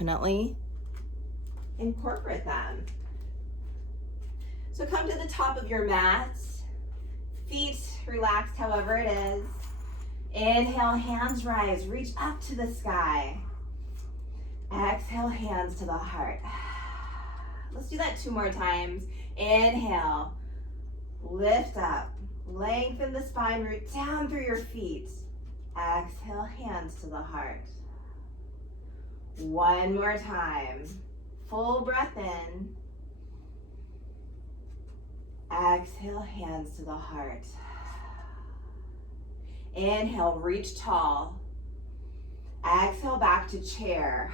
Definitely incorporate them. So come to the top of your mat, feet relaxed however it is. Inhale, hands rise, reach up to the sky. Exhale, hands to the heart. Let's do that 2 more times. Inhale, lift up, lengthen the spine, root down through your feet. Exhale, hands to the heart. 1 more time. Full breath in. Exhale, hands to the heart. Inhale, reach tall. Exhale, back to chair.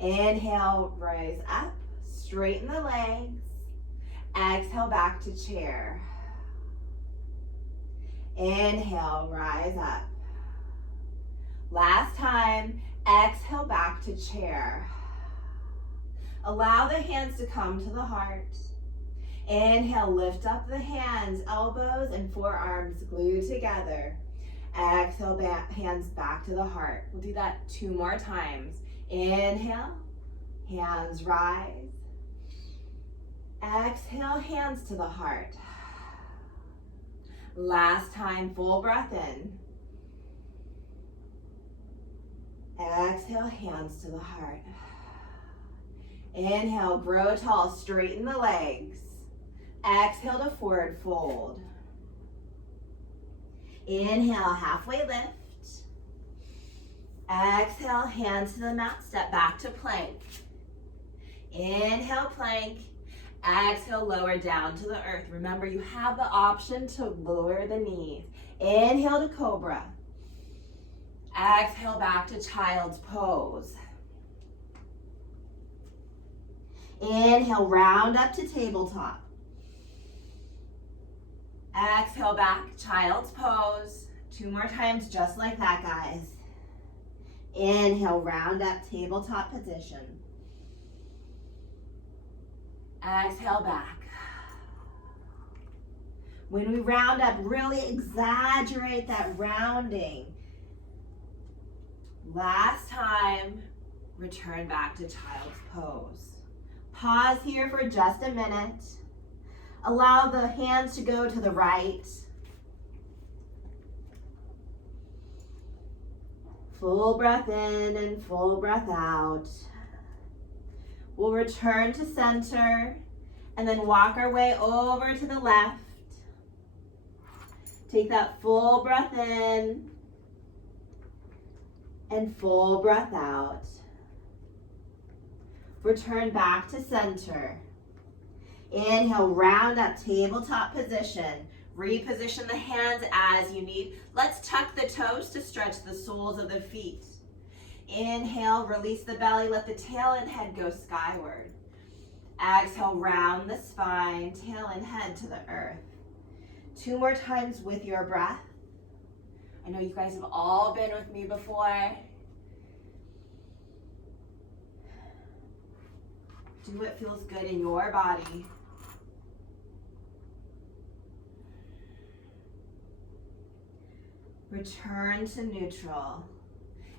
Inhale, rise up, straighten the legs. Exhale, back to chair. Inhale, rise up. Last time, exhale, back to chair. Allow the hands to come to the heart. Inhale, lift up the hands, elbows and forearms glued together. Exhale, hands back to the heart. We'll do that 2 more times. Inhale, hands rise. Exhale, hands to the heart. Last time, full breath in. Exhale, hands to the heart. Inhale, grow tall, straighten the legs. Exhale to forward fold. Inhale, halfway lift. Exhale, hands to the mat, step back to plank. Inhale, plank. Exhale, lower down to the earth. Remember, you have the option to lower the knees. Inhale to cobra. Exhale, back to child's pose. Inhale, round up to tabletop. Exhale, back, child's pose. 2 more times, just like that, guys. Inhale, round up, tabletop position. Exhale, back. When we round up, really exaggerate that rounding. Last time, return back to child's pose. Pause here for just a minute. Allow the hands to go to the right. Full breath in and full breath out. We'll return to center and then walk our way over to the left. Take that full breath in and full breath out. Return back to center. Inhale, round up, tabletop position. Reposition the hands as you need. Let's tuck the toes to stretch the soles of the feet. Inhale, release the belly, let the tail and head go skyward. Exhale, round the spine, tail and head to the earth. 2 more times with your breath. I know you guys have all been with me before. Do what feels good in your body. Return to neutral.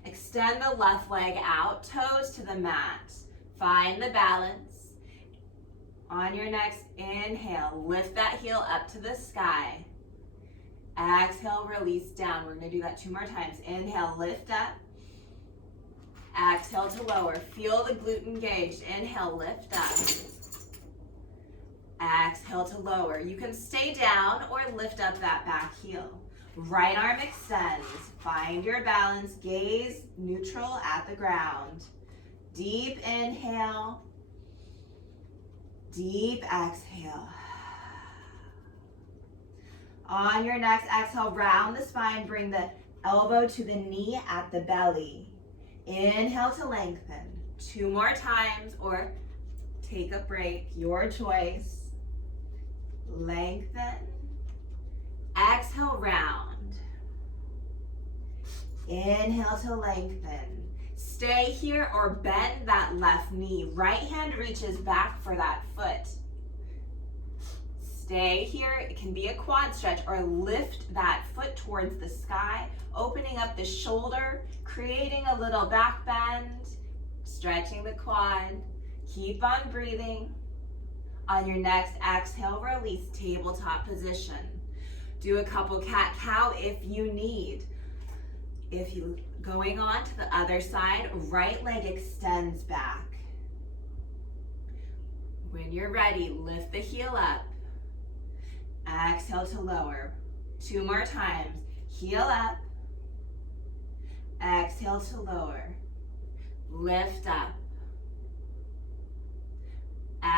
Extend the left leg out, toes to the mat. Find the balance. On your next inhale, lift that heel up to the sky. Exhale, release down. We're gonna do that 2 more times. Inhale, lift up. Exhale to lower. Feel the glute engaged. Inhale, lift up. Exhale to lower. You can stay down or lift up that back heel. Right arm extends. Find your balance. Gaze neutral at the ground. Deep inhale. Deep exhale. On your next exhale, round the spine. Bring the elbow to the knee at the belly. Inhale to lengthen. 2 more times or take a break. Your choice. Lengthen. Exhale, round. Inhale to lengthen. Stay here or bend that left knee. Right hand reaches back for that foot. Stay here. It can be a quad stretch or lift that foot towards the sky, opening up the shoulder, creating a little back bend, stretching the quad. Keep on breathing. On your next exhale, release, tabletop position. Do a couple cat-cow if you need. If you going on to the other side, right leg extends back. When you're ready, lift the heel up. Exhale to lower. 2 more times. Heel up. Exhale to lower. Lift up.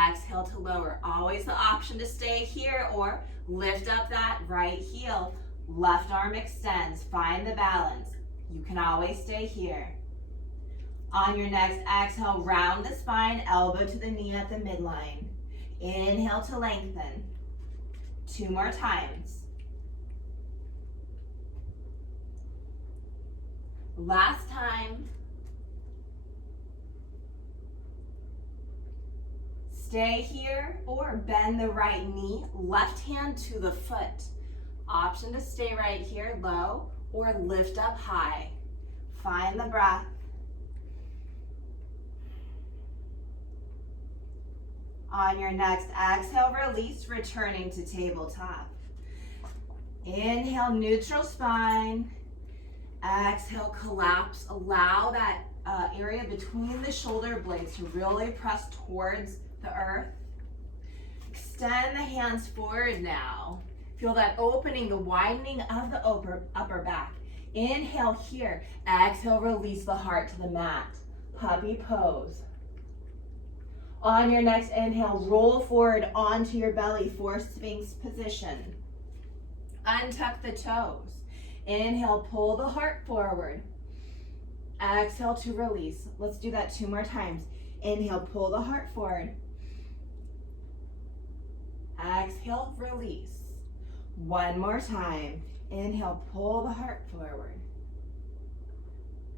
Exhale to lower. Always the option to stay here or lift up that right heel. Left arm extends. Find the balance. You can always stay here. On your next exhale, round the spine, elbow to the knee at the midline. Inhale to lengthen. 2 more times. Last time. Stay here or bend the right knee, left hand to the foot. Option to stay right here, low, or lift up high. Find the breath. On your next exhale, release, returning to tabletop. Inhale, neutral spine. Exhale, collapse. Allow that area between the shoulder blades to really press towards the earth. Extend the hands forward now. Feel that opening, the widening of the upper back. Inhale here. Exhale, release the heart to the mat. Puppy pose. On your next inhale, roll forward onto your belly for Sphinx position. Untuck the toes. Inhale, pull the heart forward. Exhale to release. Let's do that 2 more times. Inhale, pull the heart forward. Exhale, release. 1 more time. Inhale, pull the heart forward.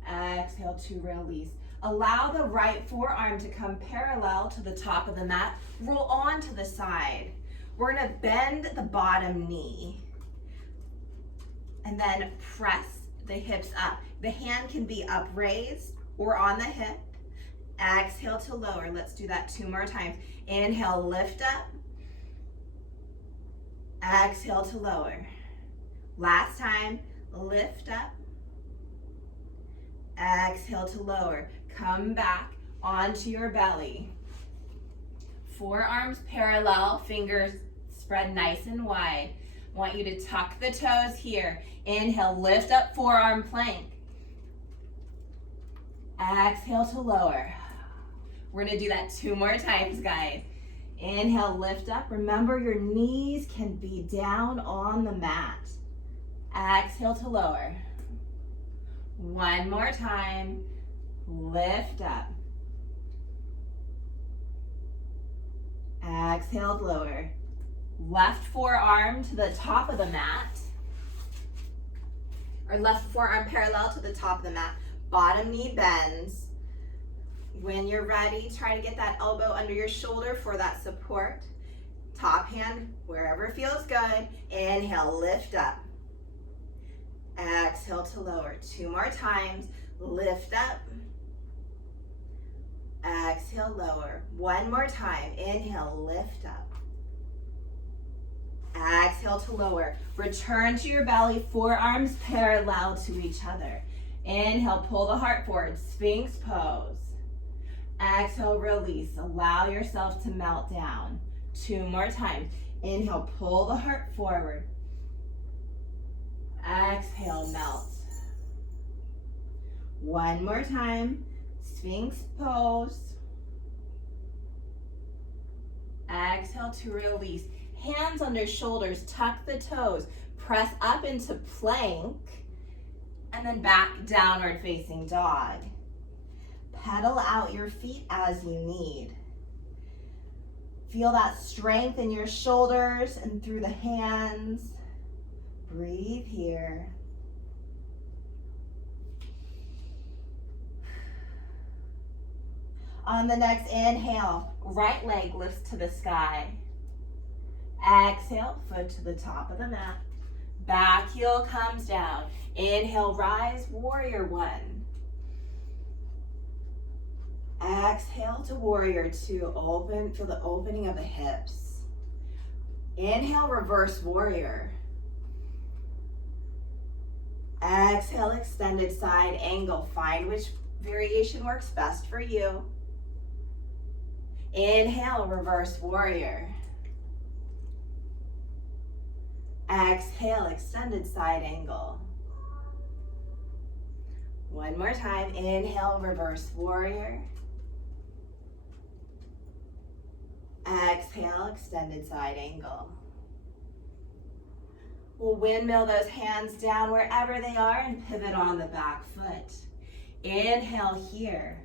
Exhale to release. Allow the right forearm to come parallel to the top of the mat. Roll on to the side. We're gonna bend the bottom knee. And then press the hips up. The hand can be upraised or on the hip. Exhale to lower. Let's do that 2 more times. Inhale, lift up. Exhale to lower. Last time, lift up. Exhale to lower. Come back onto your belly. Forearms parallel, fingers spread nice and wide. I want you to tuck the toes here. Inhale, lift up, forearm plank. Exhale to lower. We're gonna do that 2 more times, guys. Inhale, lift up. Remember, your knees can be down on the mat. Exhale to lower. 1 more time. Lift up. Exhale, lower. Left forearm to the top of the mat. Or left forearm parallel to the top of the mat. Bottom knee bends. When you're ready, try to get that elbow under your shoulder for that support. Top hand, wherever feels good. Inhale, lift up. Exhale to lower. 2 more times. Lift up. Exhale, lower. 1 more time. Inhale, lift up. Exhale to lower. Return to your belly, forearms parallel to each other. Inhale, pull the heart forward, Sphinx pose. Exhale, release. Allow yourself to melt down. 2 more times. Inhale, pull the heart forward. Exhale, melt. 1 more time. Sphinx pose. Exhale to release. Hands under shoulders, tuck the toes. Press up into plank. And then back downward facing dog. Pedal out your feet as you need. Feel that strength in your shoulders and through the hands. Breathe here. On the next inhale, right leg lifts to the sky. Exhale, foot to the top of the mat. Back heel comes down. Inhale, rise, warrior one. Exhale to warrior two. Open, feel the opening of the hips. Inhale, reverse warrior. Exhale, extended side angle. Find which variation works best for you. Inhale, reverse warrior. Exhale, extended side angle. One more time. Inhale, reverse warrior. Exhale, extended side angle. We'll windmill those hands down wherever they are and pivot on the back foot. Inhale here.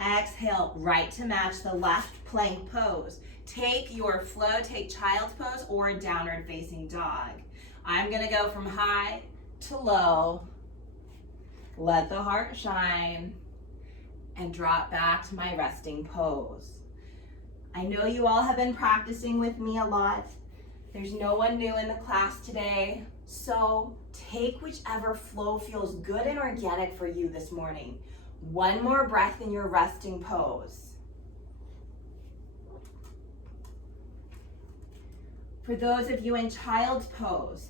Exhale, right to match the left plank pose. Take your flow, take child's pose or downward facing dog. I'm gonna go from high to low. Let the heart shine and drop back to my resting pose. I know you all have been practicing with me a lot. There's no one new in the class today, so take whichever flow feels good and organic for you this morning. One more breath in your resting pose. For those of you in child's pose,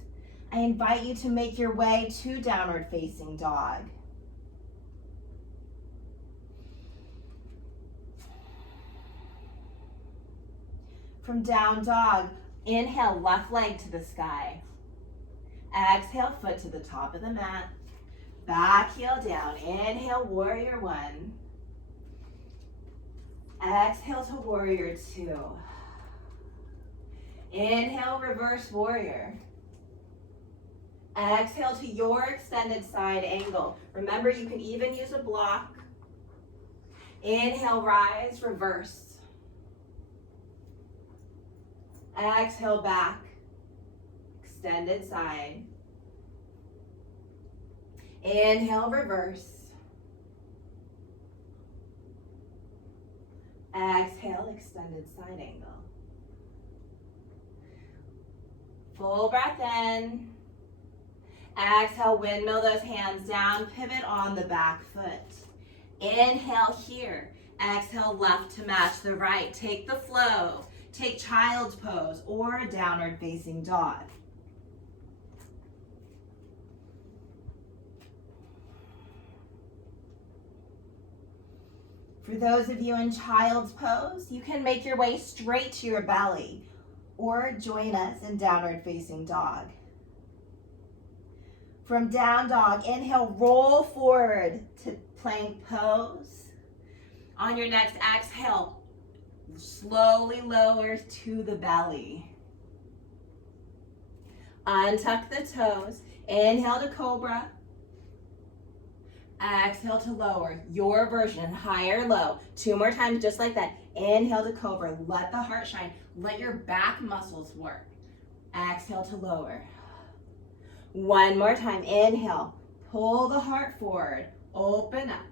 I invite you to make your way to downward facing dog. From down dog, inhale, left leg to the sky. Exhale, foot to the top of the mat. Back heel down. Inhale, warrior one. Exhale to warrior two. Inhale, reverse warrior. Exhale to your extended side angle. Remember, you can even use a block. Inhale, rise, reverse. Exhale, back, extended side. Inhale, reverse. Exhale, extended side angle. Full breath in. Exhale, windmill those hands down, pivot on the back foot. Inhale here. Exhale, left to match the right. Take the flow. Take child's pose or downward facing dog. For those of you in child's pose, you can make your way straight to your belly or join us in downward facing dog. From down dog, inhale, roll forward to plank pose. On your next exhale, slowly lower to the belly. Untuck the toes. Inhale to cobra. Exhale to lower. Your version, higher, low. Two more times just like that. Inhale to cobra. Let the heart shine. Let your back muscles work. Exhale to lower. One more time. Inhale. Pull the heart forward. Open up.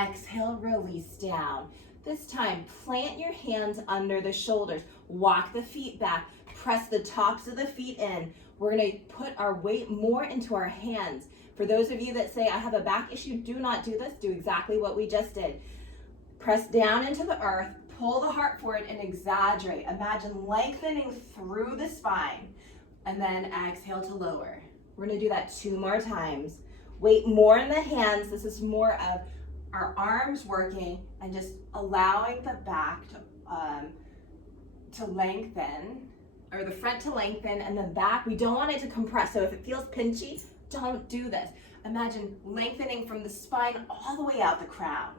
Exhale, release down. This time, plant your hands under the shoulders. Walk the feet back. Press the tops of the feet in. We're going to put our weight more into our hands. For those of you that say, I have a back issue, do not do this. Do exactly what we just did. Press down into the earth. Pull the heart forward and exaggerate. Imagine lengthening through the spine. And then exhale to lower. We're going to do that 2 more times. Weight more in the hands. This is more of our arms working and just allowing the back to lengthen, or the front to lengthen, and the back, we don't want it to compress. So if it feels pinchy, don't do this. Imagine lengthening from the spine all the way out the crown.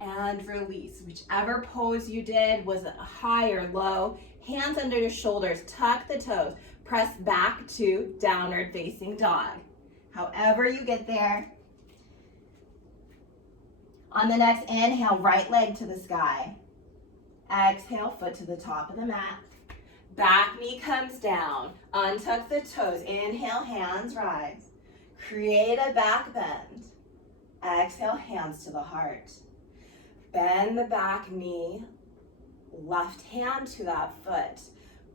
And release. Whichever pose you did, was it high or low, hands under your shoulders, tuck the toes, press back to downward facing dog. However you get there. On the next inhale, right leg to the sky. Exhale, foot to the top of the mat. Back knee comes down. Untuck the toes. Inhale, hands rise. Create a back bend. Exhale, hands to the heart. Bend the back knee. Left hand to that foot.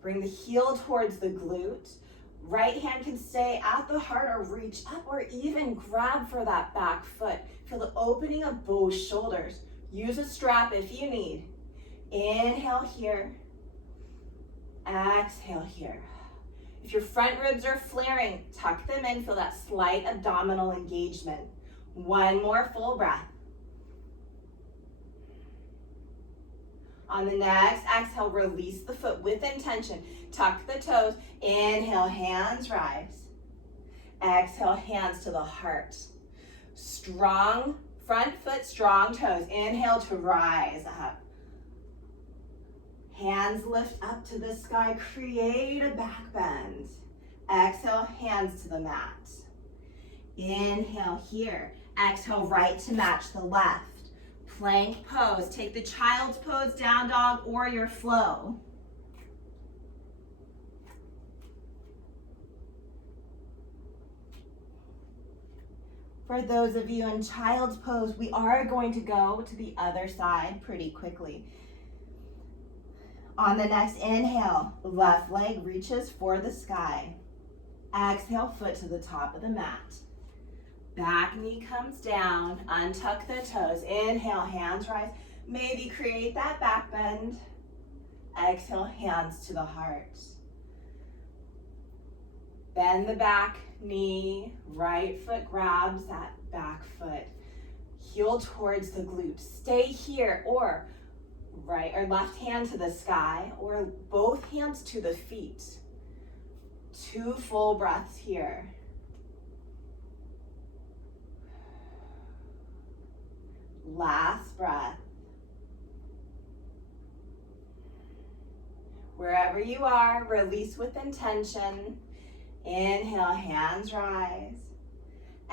Bring the heel towards the glute. Right hand can stay at the heart or reach up or even grab for that back foot. Feel the opening of both shoulders. Use a strap if you need. Inhale here. Exhale here. If your front ribs are flaring, tuck them in. Feel that slight abdominal engagement. One more full breath. On the next exhale, release the foot with intention. Tuck the toes. Inhale, hands rise. Exhale, hands to the heart. Strong front foot, strong toes. Inhale to rise up. Hands lift up to the sky. Create a back bend. Exhale, hands to the mat. Inhale here. Exhale, right to match the left. Plank pose. Take the child's pose, down dog, or your flow. For those of you in child's pose, we are going to go to the other side pretty quickly. On the next inhale, left leg reaches for the sky. Exhale, foot to the top of the mat. Back knee comes down, untuck the toes. Inhale, hands rise. Maybe create that back bend. Exhale, hands to the heart. Bend the back knee, right foot grabs that back foot. Heel towards the glute. Stay here, or right or left hand to the sky, or both hands to the feet. 2 full breaths here. Last breath. Wherever you are, release with intention. Inhale, hands rise.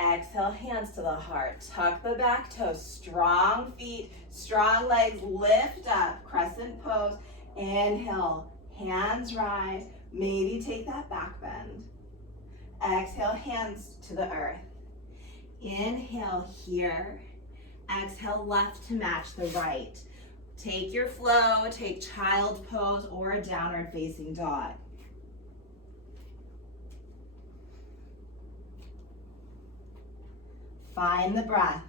Exhale, hands to the heart. Tuck the back toes, strong feet, strong legs, lift up, crescent pose. Inhale, hands rise. Maybe take that back bend. Exhale, hands to the earth. Inhale here. Exhale, left to match the right. Take your flow, take child's pose or a downward facing dog. Find the breath.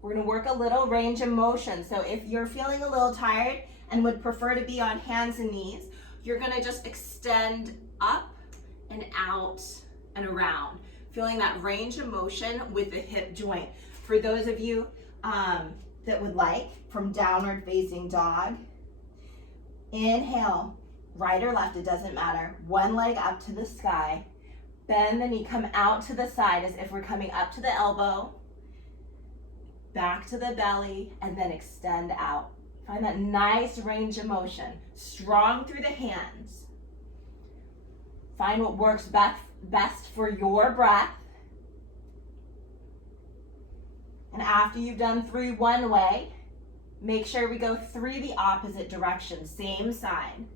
We're going to work a little range of motion. So if you're feeling a little tired and would prefer to be on hands and knees, you're going to just extend up and out and around, feeling that range of motion with the hip joint. For those of you that would like, from downward facing dog, inhale, right or left, it doesn't matter. One leg up to the sky. Bend the knee, come out to the side as if we're coming up to the elbow, back to the belly, and then extend out. Find that nice range of motion. Strong through the hands. Find what works best for your breath. And after you've done 3 one way, make sure we go 3 the opposite direction, same side.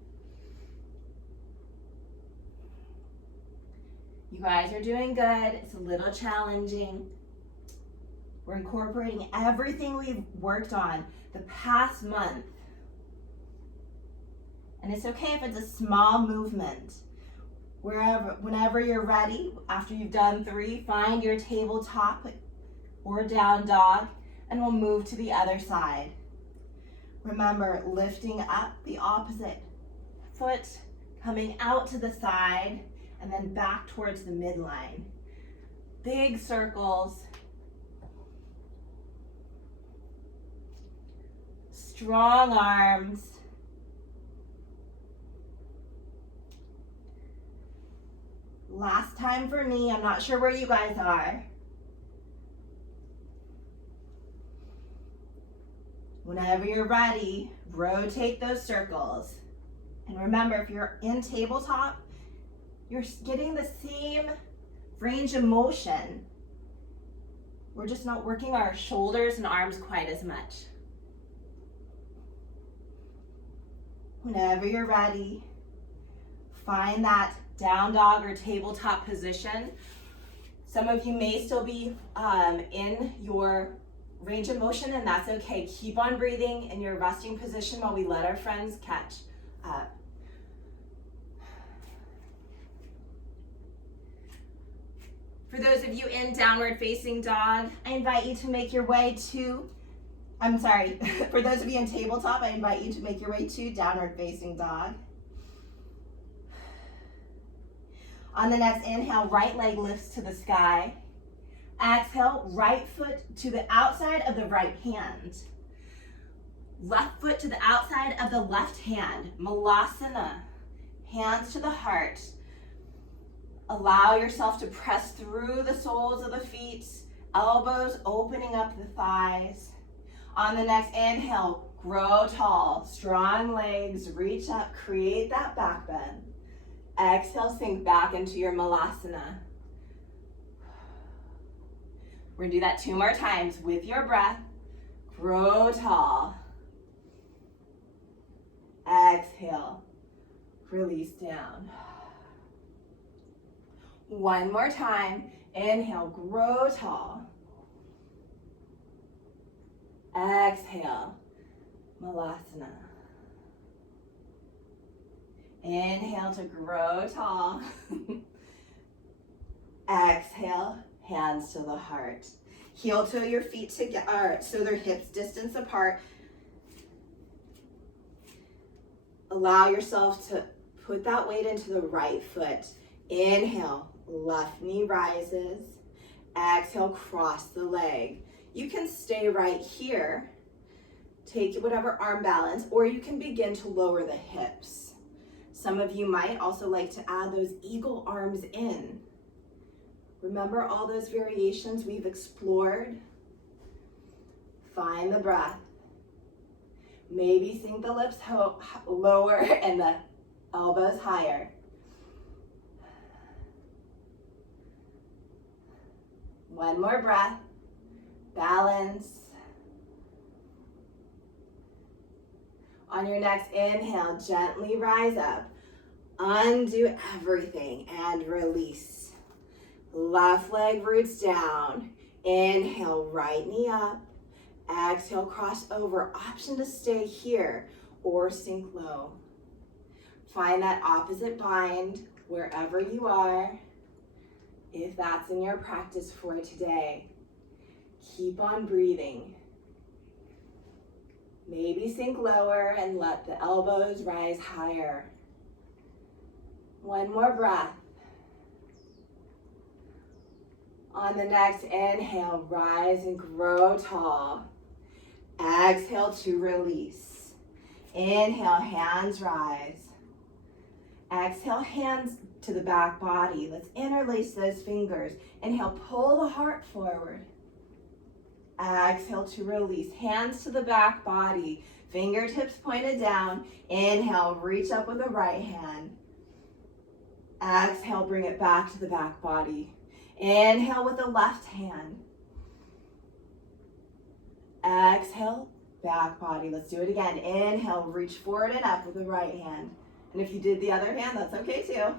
You guys are doing good. It's a little challenging. We're incorporating everything we've worked on the past month. And it's okay if it's a small movement. Whenever you're ready, after you've done 3, find your tabletop or down dog, and we'll move to the other side. Remember, lifting up the opposite foot, coming out to the side, and then back towards the midline. Big circles. Strong arms. Last time for me, I'm not sure where you guys are. Whenever you're ready, rotate those circles. And remember, if you're in tabletop, you're getting the same range of motion. We're just not working our shoulders and arms quite as much. Whenever you're ready, find that down dog or tabletop position. Some of you may still be in your range of motion, and that's okay. Keep on breathing in your resting position while we let our friends catch up. For those of you in downward facing dog, I invite you to make your way to, for those of you in tabletop, I invite you to make your way to downward facing dog. On the next inhale, right leg lifts to the sky. Exhale, right foot to the outside of the right hand. Left foot to the outside of the left hand. Malasana, hands to the heart. Allow yourself to press through the soles of the feet, elbows opening up the thighs. On the next inhale, grow tall, strong legs, reach up, create that back bend. Exhale, sink back into your Malasana. We're gonna do that 2 more times with your breath. Grow tall. Exhale, release down. 1 more time. Inhale, grow tall. Exhale, Malasana. Inhale to grow tall. Exhale, hands to the heart. Heel toe your feet together, so they're hips distance apart. Allow yourself to put that weight into the right foot. Inhale, left knee rises. Exhale, cross the leg. You can stay right here. Take whatever arm balance, or you can begin to lower the hips. Some of you might also like to add those eagle arms in. Remember all those variations we've explored? Find the breath. Maybe sink the lips lower and the elbows higher. One more breath. Balance. On your next inhale, gently rise up. Undo everything and release. Left leg roots down. Inhale, right knee up. Exhale, cross over. Option to stay here or sink low. Find that opposite bind wherever you are, if that's in your practice for today. Keep on breathing. Maybe sink lower and let the elbows rise higher. One more breath. On the next inhale, rise and grow tall. Exhale to release. Inhale, hands rise. Exhale, hands to the back body. Let's interlace those fingers. Inhale, pull the heart forward. Exhale to release. Hands to the back body. Fingertips pointed down. Inhale, reach up with the right hand. Exhale, bring it back to the back body. Inhale with the left hand. Exhale, back body. Let's do it again. Inhale, reach forward and up with the right hand. And if you did the other hand, that's okay too.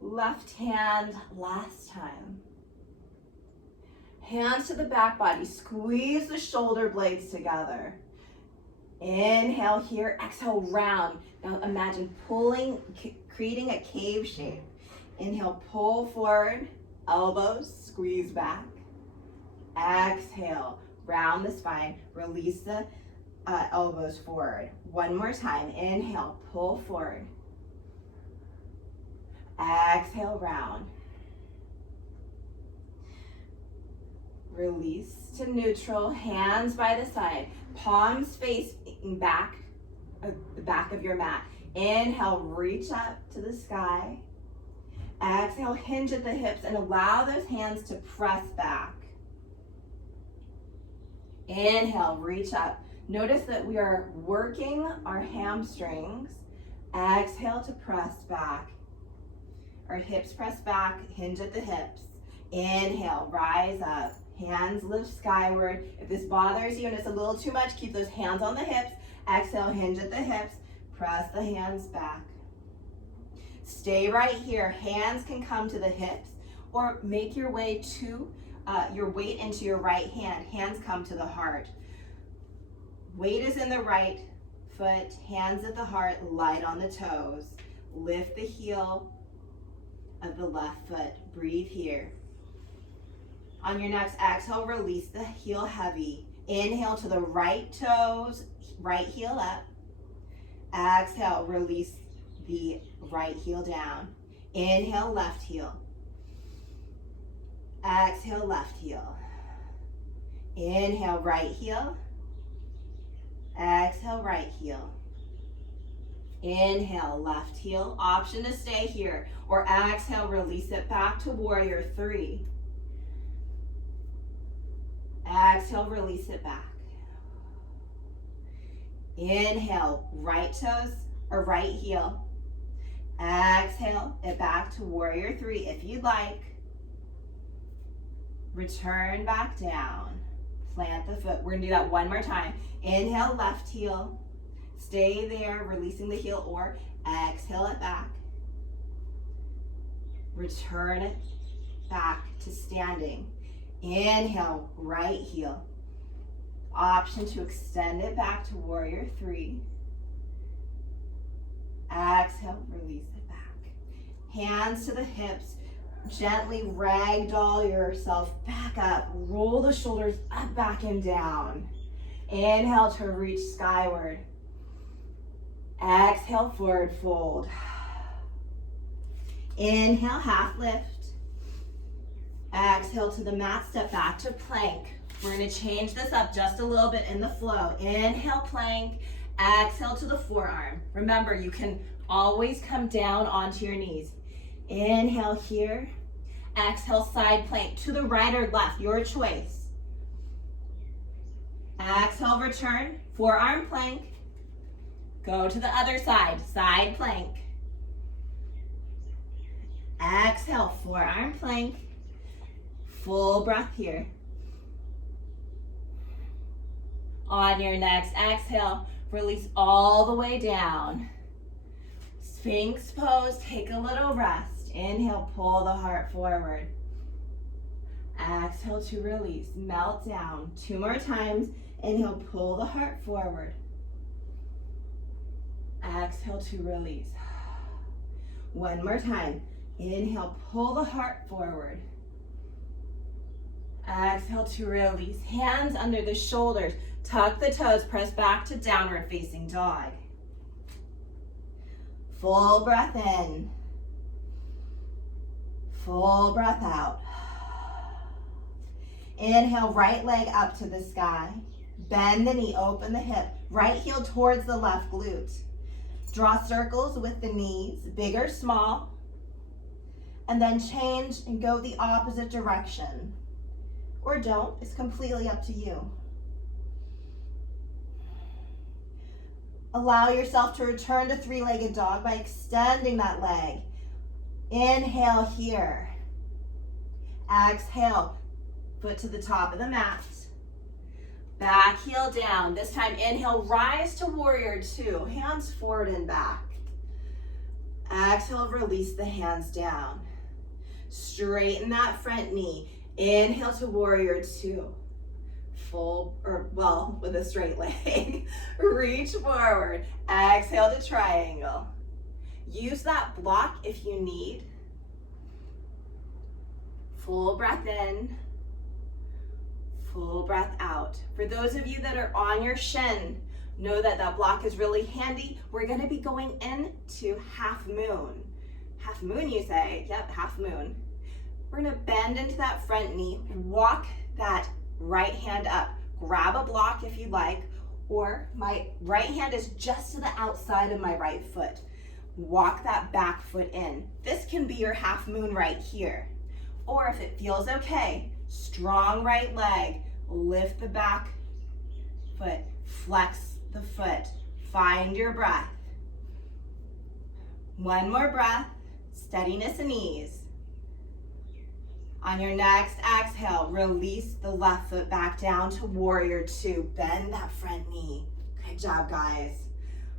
Left hand, last time. Hands to the back body. Squeeze the shoulder blades together. Inhale here, exhale, round. Now imagine pulling, creating a cave shape. Inhale, pull forward, elbows, squeeze back. Exhale, round the spine, release the elbows forward. One more time, inhale, pull forward. Exhale, round. Release to neutral, hands by the side, palms facing back, the back of your mat. Inhale, reach up to the sky. Exhale, hinge at the hips and allow those hands to press back. Inhale, reach up. Notice that we are working our hamstrings. Exhale to press back. Our hips press back, hinge at the hips. Inhale, rise up. Hands lift skyward. If this bothers you and it's a little too much, keep those hands on the hips. Exhale, hinge at the hips. Press the hands back. Stay right here. Hands can come to the hips or make your way to your weight into your right hand. Hands come to the heart. Weight is in the right foot, hands at the heart, light on the toes. Lift the heel of the left foot. Breathe here. On your next exhale, release the heel heavy. Inhale to the right toes, right heel up. Exhale, release the right heel down. Inhale, left heel. Exhale, left heel. Inhale, right heel. Exhale, right heel. Inhale, left heel. Option to stay here. Or exhale, release it back to warrior three. Exhale, release it back. Inhale, right toes or right heel. Exhale it back to warrior three if you'd like. Return back down. Plant the foot. We're gonna do that one more time. Inhale, left heel. Stay there, releasing the heel, or exhale it back. Return it back to standing. Inhale, right heel. Option to extend it back to warrior three. Exhale, release it back. Hands to the hips. Gently ragdoll yourself back up. Roll the shoulders up, back, and down. Inhale to reach skyward. Exhale, forward fold. Inhale, half lift. Exhale to the mat, step back to plank. We're gonna change this up just a little bit in the flow. Inhale, plank. Exhale to the forearm. Remember, you can always come down onto your knees. Inhale here. Exhale, side plank to the right or left, your choice. Exhale, return, forearm plank. Go to the other side, side plank. Exhale, forearm plank. Full breath here. On your next exhale, release all the way down. Sphinx pose, take a little rest. Inhale, pull the heart forward. Exhale to release, melt down. 2 more times. Inhale, pull the heart forward. Exhale to release. 1 more time. Inhale, pull the heart forward. Exhale to release. Hands under the shoulders. Tuck the toes, press back to downward facing dog. Full breath in. Full breath out. Inhale, right leg up to the sky. Bend the knee, open the hip. Right heel towards the left glute. Draw circles with the knees, big or small. And then change and go the opposite direction. Or don't, it's completely up to you. Allow yourself to return to three-legged dog by extending that leg. Inhale here. Exhale, foot to the top of the mat. Back heel down. This time, inhale, rise to warrior two. Hands forward and back. Exhale, release the hands down. Straighten that front knee. Inhale to warrior two. With a straight leg. Reach forward. Exhale to triangle. Use that block if you need. Full breath in. Full breath out. For those of you that are on your shin, know that that block is really handy. We're gonna be going into half moon. Half moon, you say? Yep, half moon. We're gonna bend into that front knee, walk that right hand up. Grab a block if you'd like, or my right hand is just to the outside of my right foot. Walk that back foot in. This can be your half moon right here. Or if it feels okay, strong right leg, lift the back foot, flex the foot, find your breath. 1 more breath, steadiness and ease. On your next exhale, release the left foot back down to warrior two. Bend that front knee. Good job, guys.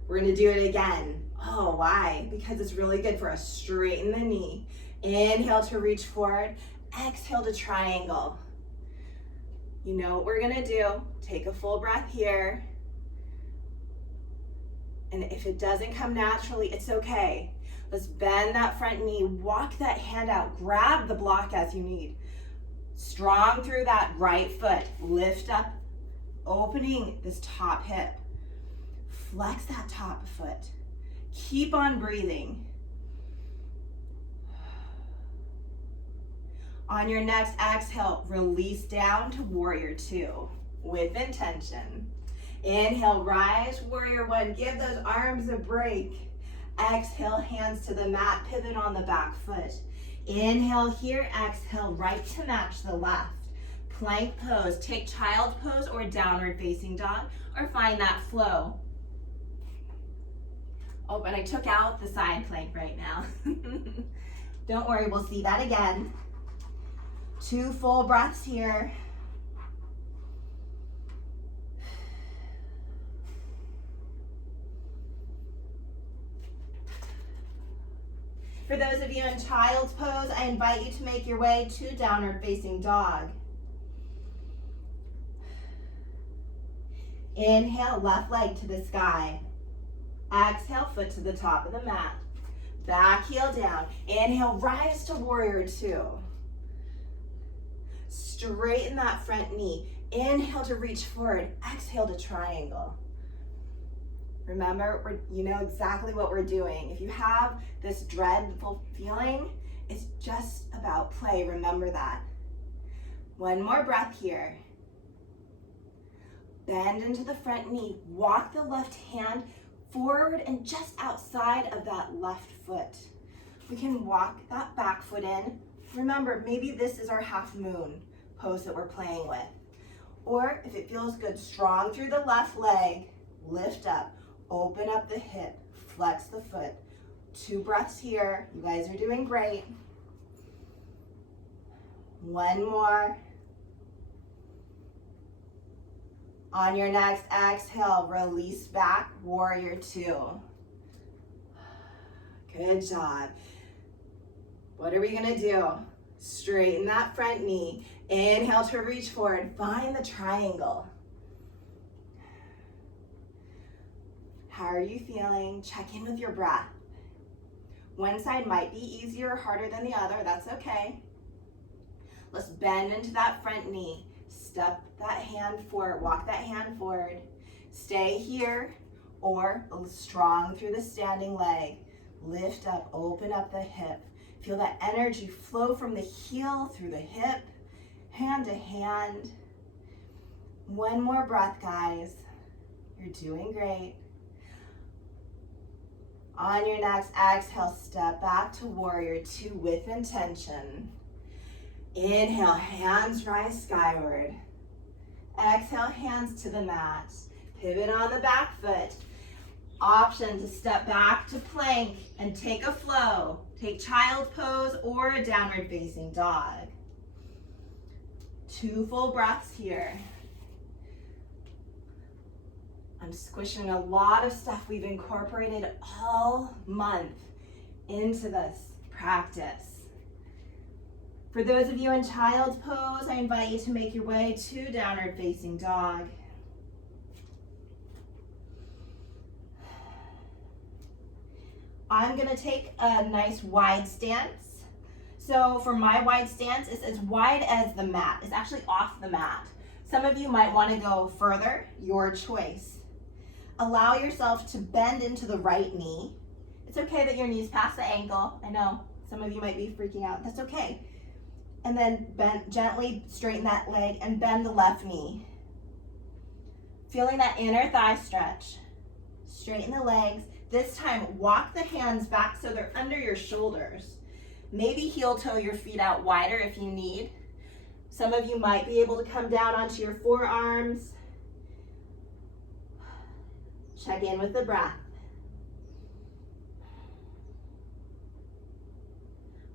We're gonna do it again. Oh, why? Because it's really good for us. Straighten the knee. Inhale to reach forward. Exhale to triangle. You know what we're gonna do. Take a full breath here. And if it doesn't come naturally, it's okay. Let's bend that front knee, walk that hand out, grab the block as you need. Strong through that right foot, lift up, opening this top hip. Flex that top foot. Keep on breathing. On your next exhale, release down to warrior two with intention. Inhale, rise, warrior one. Give those arms a break. Exhale, hands to the mat, pivot on the back foot. Inhale here, exhale, right to match the left. Plank pose, take child pose or downward facing dog, or find that flow. Oh, and I took out the side plank right now. Don't worry, we'll see that again. 2 full breaths here. For those of you in child's pose, I invite you to make your way to downward facing dog. Inhale, left leg to the sky. Exhale, foot to the top of the mat. Back heel down. Inhale, rise to warrior two. Straighten that front knee. Inhale to reach forward. Exhale to triangle. Remember, you know exactly what we're doing. If you have this dreadful feeling, it's just about play. Remember that. One more breath here. Bend into the front knee. Walk the left hand forward and just outside of that left foot. We can walk that back foot in. Remember, maybe this is our half moon pose that we're playing with. Or if it feels good, strong through the left leg, lift up. Open up the hip, flex the foot. 2 breaths here. You guys are doing great. One more. On your next exhale, release back, warrior two. Good job. What are we gonna do? Straighten that front knee. Inhale to reach forward. Find the triangle. How are you feeling? Check in with your breath. One side might be easier or harder than the other. That's okay. Let's bend into that front knee. Step that hand forward. Walk that hand forward. Stay here or strong through the standing leg. Lift up, open up the hip. Feel that energy flow from the heel through the hip, hand to hand. One more breath, guys. You're doing great. On your next exhale, step back to warrior two with intention. Inhale, hands rise skyward. Exhale, hands to the mat. Pivot on the back foot. Option to step back to plank and take a flow. Take child pose or a downward facing dog. 2 full breaths here. I'm squishing a lot of stuff we've incorporated all month into this practice. For those of you in child's pose, I invite you to make your way to downward facing dog. I'm gonna take a nice wide stance. So for my wide stance, it's as wide as the mat. It's actually off the mat. Some of you might wanna go further, your choice. Allow yourself to bend into the right knee. It's okay that your knee's past the ankle. I know some of you might be freaking out. That's okay. And then gently straighten that leg and bend the left knee. Feeling that inner thigh stretch. Straighten the legs. This time, walk the hands back so they're under your shoulders. Maybe heel toe your feet out wider if you need. Some of you might be able to come down onto your forearms. Check in with the breath.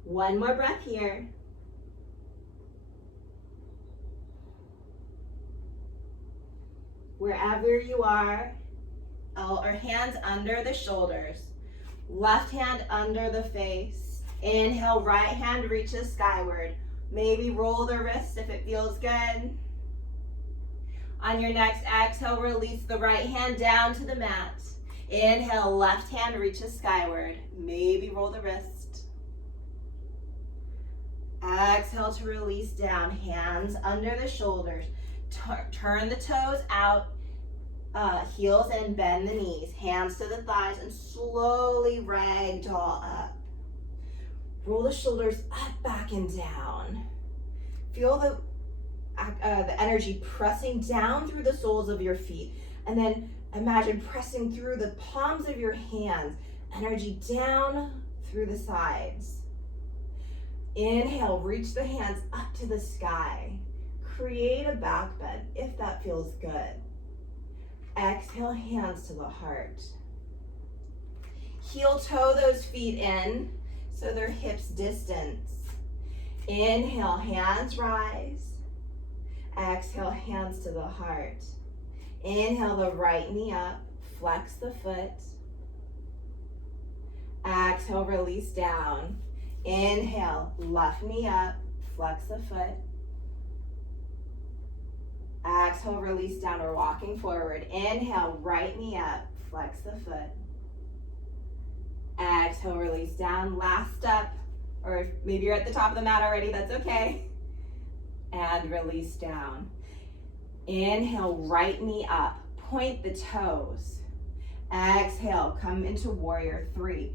One more breath here. Wherever you are, our hands under the shoulders. Left hand under the face. Inhale, right hand reaches skyward. Maybe roll the wrists if it feels good. On your next exhale, release the right hand down to the mat. Inhale, left hand reaches skyward. Maybe roll the wrist. Exhale to release down, hands under the shoulders. Turn the toes out, heels in, bend the knees. Hands to the thighs and slowly ragdoll up. Roll the shoulders up, back, and down. Feel the energy pressing down through the soles of your feet. And then imagine pressing through the palms of your hands. Energy down through the sides. Inhale, reach the hands up to the sky. Create a back bend if that feels good. Exhale, hands to the heart. Heel toe those feet in so they're hips distance. Inhale, hands rise. Exhale, hands to the heart. Inhale the right knee up, flex the foot. Exhale, release down. Inhale, left knee up, flex the foot. Exhale, release down, we're walking forward. Inhale, right knee up, flex the foot. Exhale, release down, last step, or maybe you're at the top of the mat already, that's okay. And release down. Inhale, right knee up, point the toes. Exhale, come into warrior three.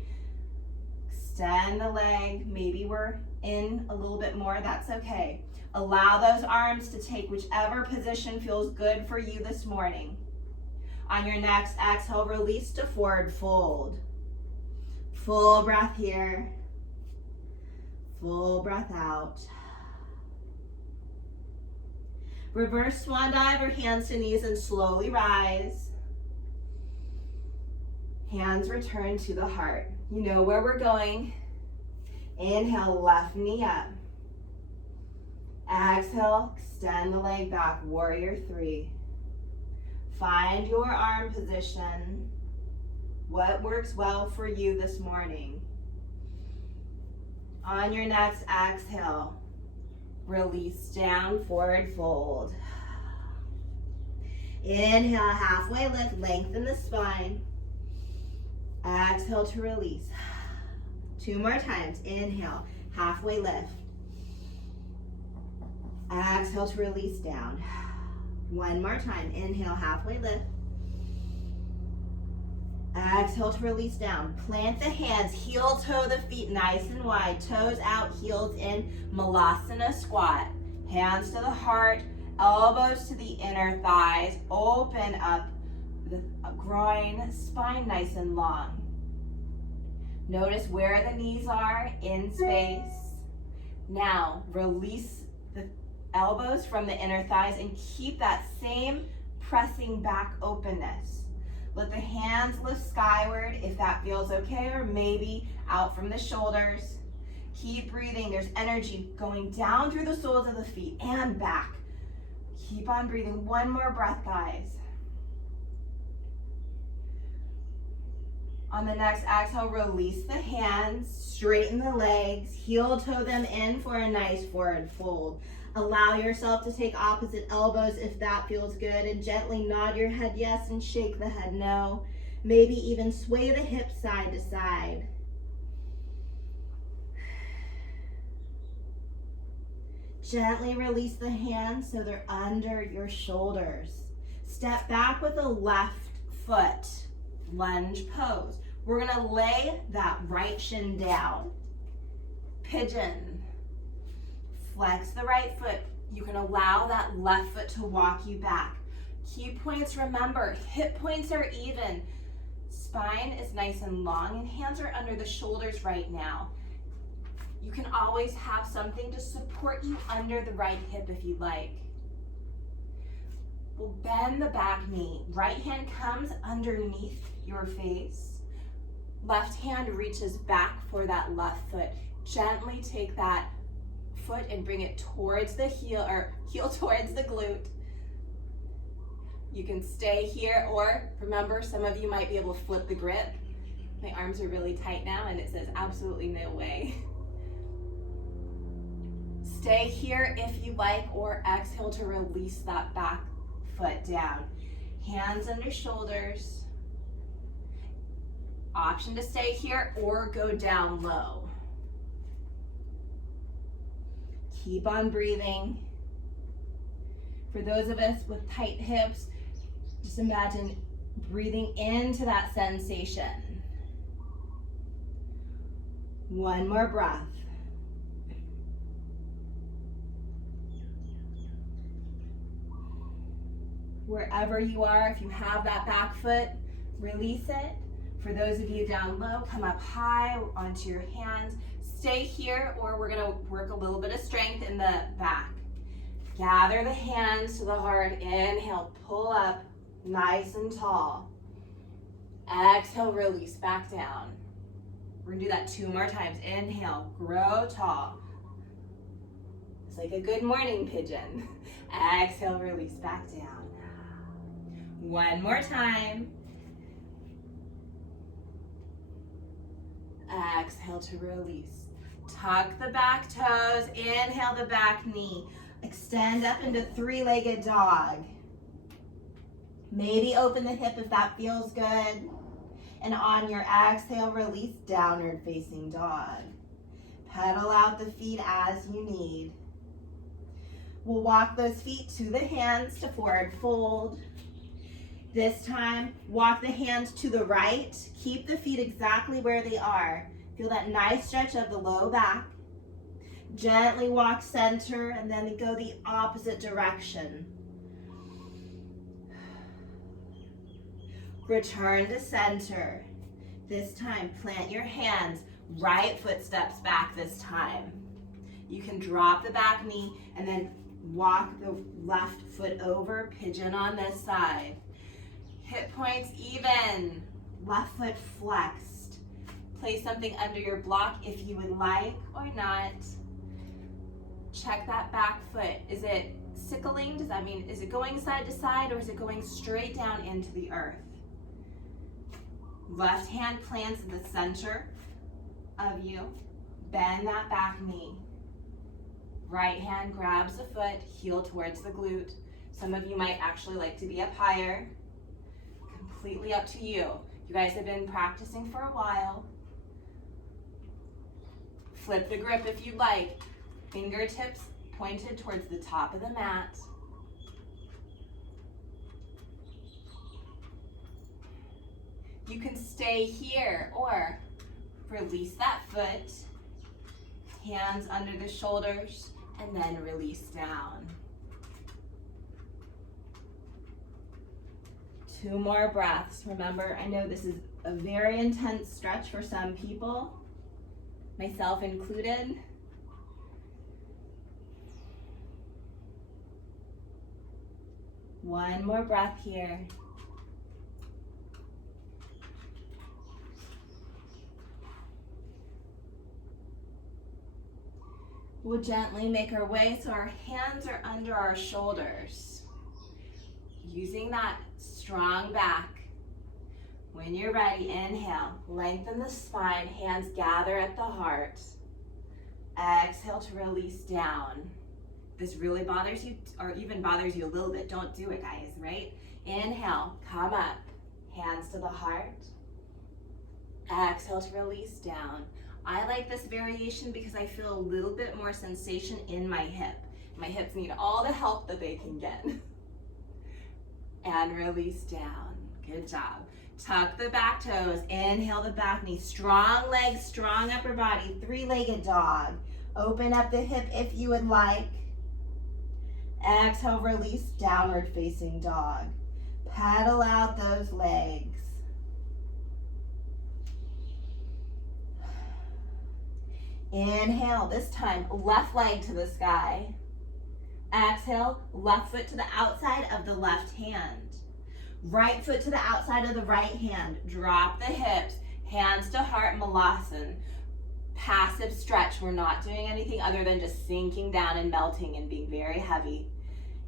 Extend the leg, maybe we're in a little bit more, that's okay. Allow those arms to take whichever position feels good for you this morning. On your next exhale, release to forward fold. Full breath here. Full breath out. Reverse swan dive or hands to knees and slowly rise. Hands return to the heart. You know where we're going. Inhale, left knee up. Exhale, extend the leg back, warrior three. Find your arm position. What works well for you this morning? On your next exhale, release down, forward fold. Inhale, halfway lift, lengthen the spine. Exhale to release. 2 more times. Inhale, halfway lift. Exhale to release down. 1 more time. Inhale, halfway lift. Exhale to release down. Plant the hands, heel toe the feet nice and wide. Toes out, heels in. Malasana squat. Hands to the heart, elbows to the inner thighs. Open up the groin, spine nice and long. Notice where the knees are in space. Now, release the elbows from the inner thighs and keep that same pressing back openness. Let the hands lift skyward if that feels okay, or maybe out from the shoulders. Keep breathing. There's energy going down through the soles of the feet and back. Keep on breathing. 1 more breath, guys. On the next exhale, release the hands, straighten the legs, heel toe them in for a nice forward fold. Allow yourself to take opposite elbows if that feels good, and gently nod your head yes and shake the head no. Maybe even sway the hips side to side. Gently release the hands so they're under your shoulders. Step back with the left foot, lunge pose. We're gonna lay that right shin down. Pigeon. Flex the right foot. You can allow that left foot to walk you back. Key points, remember, hip points are even. Spine is nice and long and hands are under the shoulders right now. You can always have something to support you under the right hip if you'd like. We'll bend the back knee. Right hand comes underneath your face. Left hand reaches back for that left foot. Gently take that foot and bring it towards the heel, or heel towards the glute. You can stay here, or remember, some of you might be able to flip the grip. My arms are really tight now and it says absolutely no way. Stay here if you like, or exhale to release that back foot down. Hands under shoulders. Option to stay here or go down low. Keep on breathing. For those of us with tight hips, just imagine breathing into that sensation. One more breath. Wherever you are, if you have that back foot, release it. For those of you down low, come up high onto your hands. Stay here, or we're gonna work a little bit of strength in the back. Gather the hands to the heart. Inhale, pull up, nice and tall. Exhale, release back down. We're gonna do that 2 more times. Inhale, grow tall. It's like a good morning pigeon. Exhale, release back down. 1 more time. Exhale to release. Tuck the back toes. Inhale the back knee. Extend up into 3-legged dog. Maybe open the hip if that feels good. And on your exhale, release downward facing dog. Pedal out the feet as you need. We'll walk those feet to the hands to forward fold. This time, walk the hands to the right. Keep the feet exactly where they are. Feel that nice stretch of the low back. Gently walk center and then go the opposite direction. Return to center. This time, plant your hands. Right foot steps back this time. You can drop the back knee and then walk the left foot over, pigeon on this side. Hip points even. Left foot flexed. Place something under your block if you would like or not. Check that back foot. Is it sickling? Does that mean, is it going side to side or is it going straight down into the earth? Left hand plants in the center of you. Bend that back knee. Right hand grabs the foot, heel towards the glute. Some of you might actually like to be up higher. Completely up to you. You guys have been practicing for a while. Flip the grip if you'd like. Fingertips pointed towards the top of the mat. You can stay here or release that foot. Hands under the shoulders and then release down. 2 more breaths. Remember, I know this is a very intense stretch for some people, myself included. One more breath here. We'll gently make our way so our hands are under our shoulders. Using that strong back. When you're ready, inhale, lengthen the spine, hands gather at the heart. Exhale to release down. If this really bothers you, or even bothers you a little bit, don't do it, guys, right? Inhale, come up, hands to the heart. Exhale to release down. I like this variation because I feel a little bit more sensation in my hip. My hips need all the help that they can get. And release down. Good job. Tuck the back toes. Inhale the back knee. Strong legs, strong upper body. 3-legged dog. Open up the hip if you would like. Exhale, release, downward facing dog. Pedal out those legs. Inhale, this time, left leg to the sky. Exhale, left foot to the outside of the left hand. Right foot to the outside of the right hand. Drop the hips, hands to heart, Malasana. Passive stretch. We're not doing anything other than just sinking down and melting and being very heavy.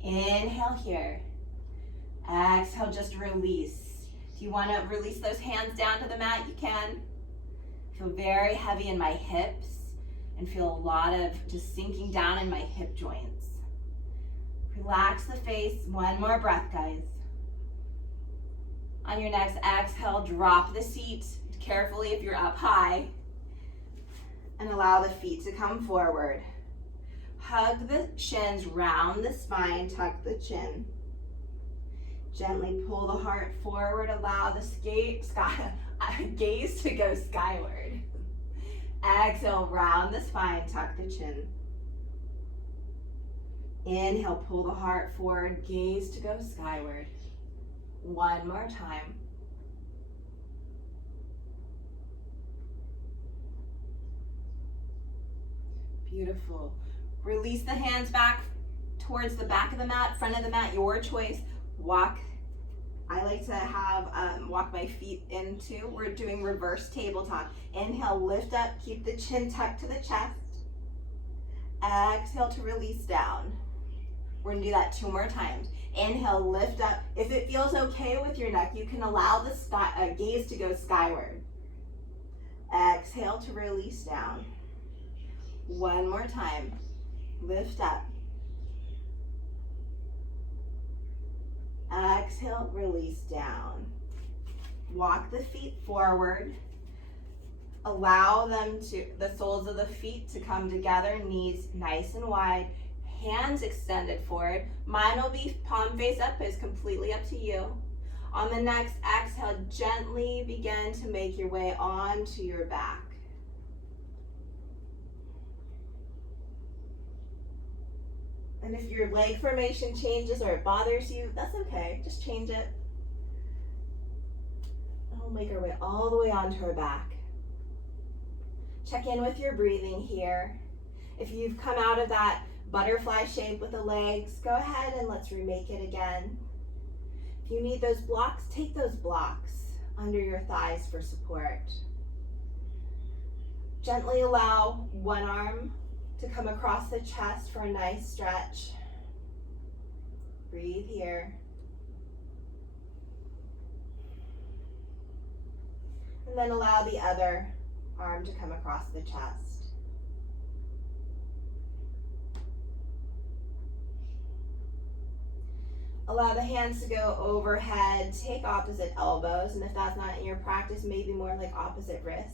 Inhale here. Exhale, just release. If you want to release those hands down to the mat, you can. Feel very heavy in my hips and feel a lot of just sinking down in my hip joints. Relax the face. One more breath, guys. On your next exhale, drop the seat carefully if you're up high. And allow the feet to come forward. Hug the shins, round the spine, tuck the chin. Gently pull the heart forward, allow the gaze to go skyward. Exhale, round the spine, tuck the chin. Inhale, pull the heart forward, gaze to go skyward. One more time. Beautiful. Release the hands back towards the back of the mat, front of the mat, your choice. Walk. I like to have walk my feet into. We're doing reverse tabletop. Inhale, lift up, keep the chin tucked to the chest. Exhale to release down. We're gonna do that 2 more times. Inhale, lift up. If it feels okay with your neck, you can allow the gaze to go skyward. Exhale to release down. One more time. Lift up. Exhale, release down. Walk the feet forward. Allow the soles of the feet to come together, knees nice and wide, hands extended forward. Mine will be palm face up, but it's completely up to you. On the next exhale, gently begin to make your way onto your back. And if your leg formation changes or it bothers you, that's okay. Just change it. And we'll make our way all the way onto our back. Check in with your breathing here. If you've come out of that butterfly shape with the legs, go ahead and let's remake it again. If you need those blocks, take those blocks under your thighs for support. Gently allow one arm to come across the chest for a nice stretch. Breathe here. And then allow the other arm to come across the chest. Allow the hands to go overhead, take opposite elbows, and if that's not in your practice, maybe more like opposite wrists.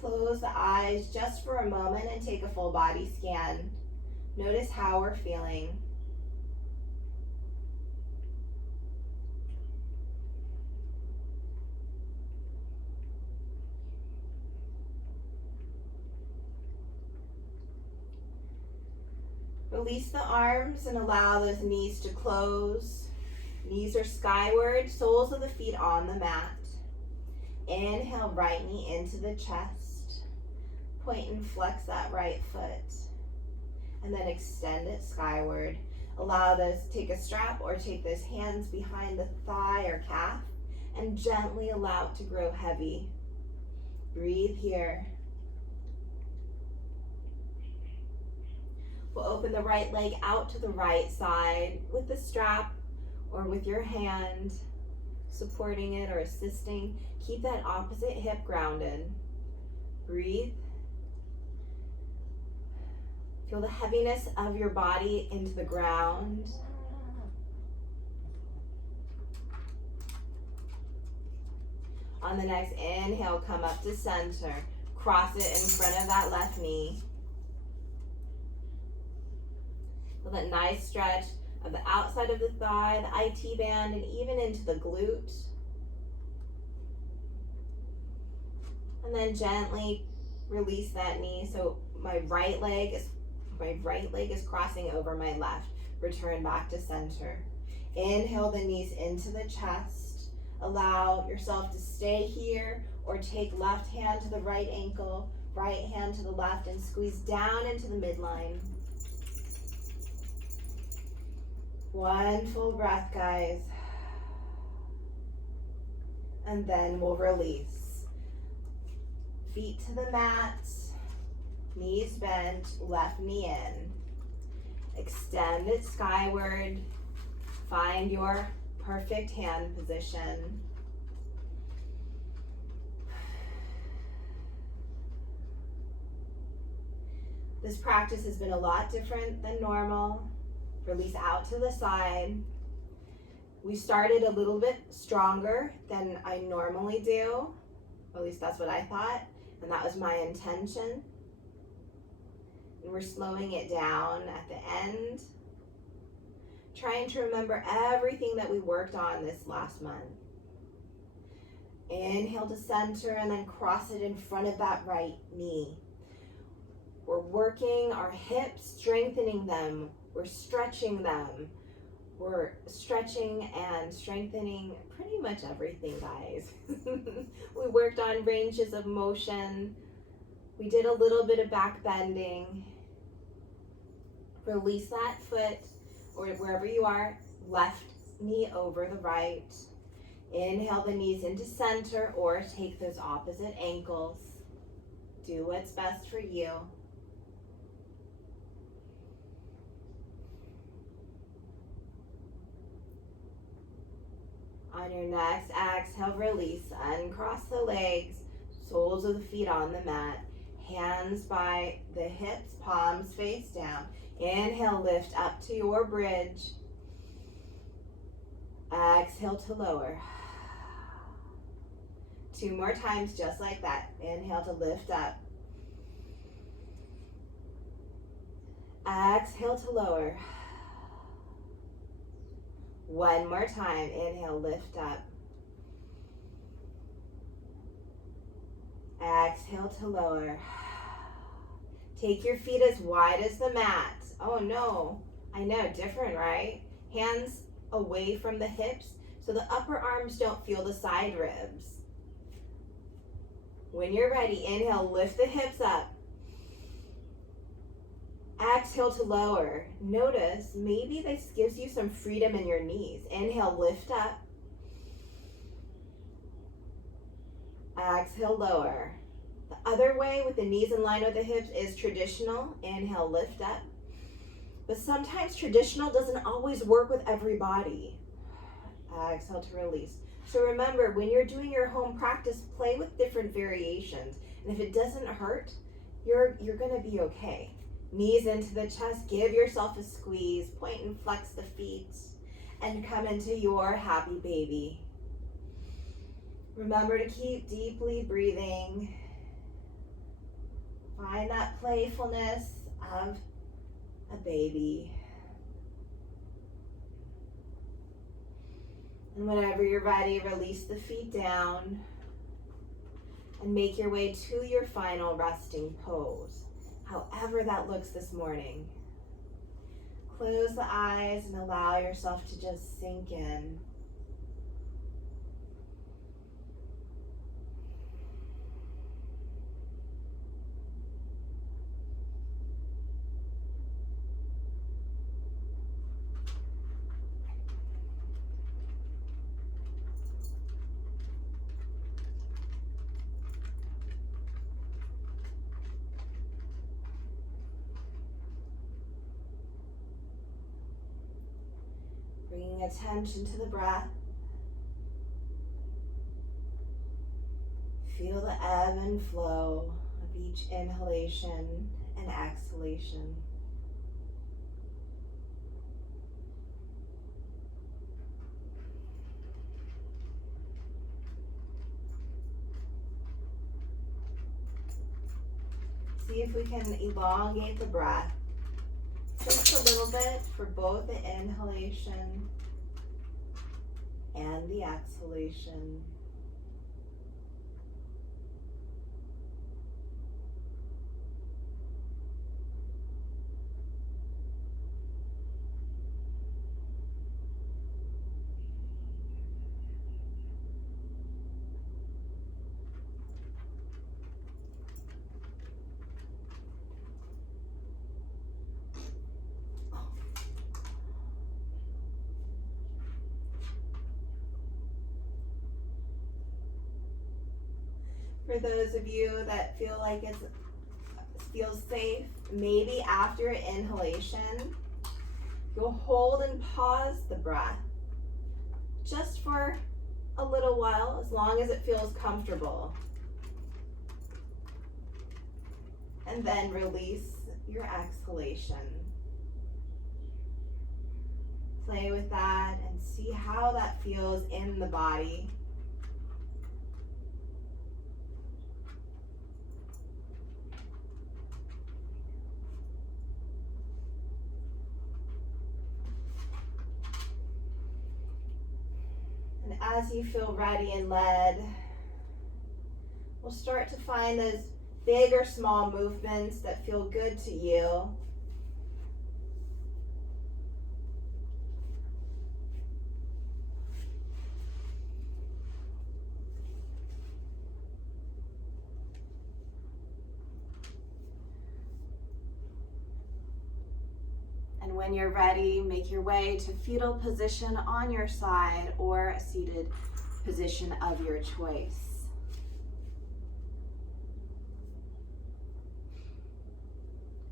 Close the eyes just for a moment and take a full body scan. Notice how we're feeling. Release the arms and allow those knees to close. Knees are skyward, soles of the feet on the mat. Inhale, right knee into the chest. Point and flex that right foot. And then extend it skyward. Allow those, take a strap or take those hands behind the thigh or calf and gently allow it to grow heavy. Breathe here. We'll open the right leg out to the right side with the strap or with your hand supporting it or assisting. Keep that opposite hip grounded. Breathe. Feel the heaviness of your body into the ground. On the next inhale, come up to center. Cross it in front of that left knee. Feel that nice stretch of the outside of the thigh, the IT band, and even into the glute. And then gently release that knee. So my right leg is crossing over my left. Return back to center. Inhale the knees into the chest. Allow yourself to stay here or take left hand to the right ankle, right hand to the left, and squeeze down into the midline. One full breath, guys. And then we'll release. Feet to the mat. Knees bent, left knee in. Extend it skyward. Find your perfect hand position. This practice has been a lot different than normal. Release out to the side. We started a little bit stronger than I normally do. At least that's what I thought, and that was my intention. And we're slowing it down at the end, trying to remember everything that we worked on this last month. Inhale to center and then cross it in front of that right knee. We're working our hips, strengthening them. We're stretching them. We're stretching and strengthening pretty much everything, guys. We worked on ranges of motion. We did a little bit of back bending. Release that foot, or wherever you are, left knee over the right. Inhale the knees into center, or take those opposite ankles. Do what's best for you. On your next exhale, release. Uncross the legs, soles of the feet on the mat. Hands by the hips, palms face down. Inhale, lift up to your bridge. Exhale to lower. 2 more times just like that. Inhale to lift up. Exhale to lower. 1 more time. Inhale, lift up. Exhale to lower. Take your feet as wide as the mat. Oh no, I know, different, right? Hands away from the hips so the upper arms don't feel the side ribs. When you're ready, inhale, lift the hips up. Exhale to lower. Notice maybe this gives you some freedom in your knees. Inhale, lift up. Exhale, lower. The other way with the knees in line with the hips is traditional. Inhale, lift up. But sometimes traditional doesn't always work with everybody. Exhale to release. So remember, when you're doing your home practice, play with different variations. And if it doesn't hurt, you're gonna be okay. Knees into the chest, give yourself a squeeze, point and flex the feet, and come into your happy baby. Remember to keep deeply breathing. Find that playfulness of a baby. And whenever you're ready, release the feet down and make your way to your final resting pose, however that looks this morning. Close the eyes and allow yourself to just sink in. Bringing attention to the breath. Feel the ebb and flow of each inhalation and exhalation. See if we can elongate the breath just a little bit for both the inhalation and the exhalation. For those of you that feel like it feels safe, maybe after inhalation, you'll hold and pause the breath just for a little while, as long as it feels comfortable. And then release your exhalation. Play with that and see how that feels in the body. And as you feel ready and led, we'll start to find those big or small movements that feel good to you. And when you're ready, make your way to fetal position on your side or a seated position of your choice.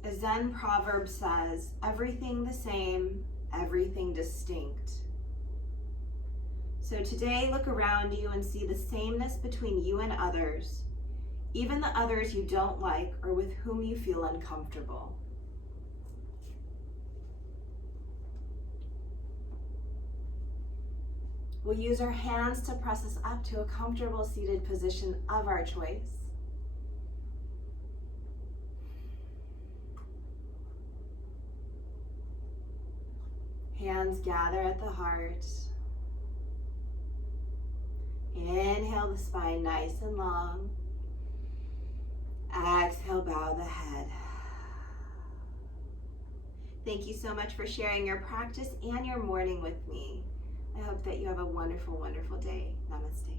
A Zen proverb says, everything the same, everything distinct. So today, look around you and see the sameness between you and others, even the others you don't like or with whom you feel uncomfortable. We'll use our hands to press us up to a comfortable seated position of our choice. Hands gather at the heart. Inhale the spine nice and long. Exhale, bow the head. Thank you so much for sharing your practice and your morning with me. I hope that you have a wonderful, wonderful day. Namaste.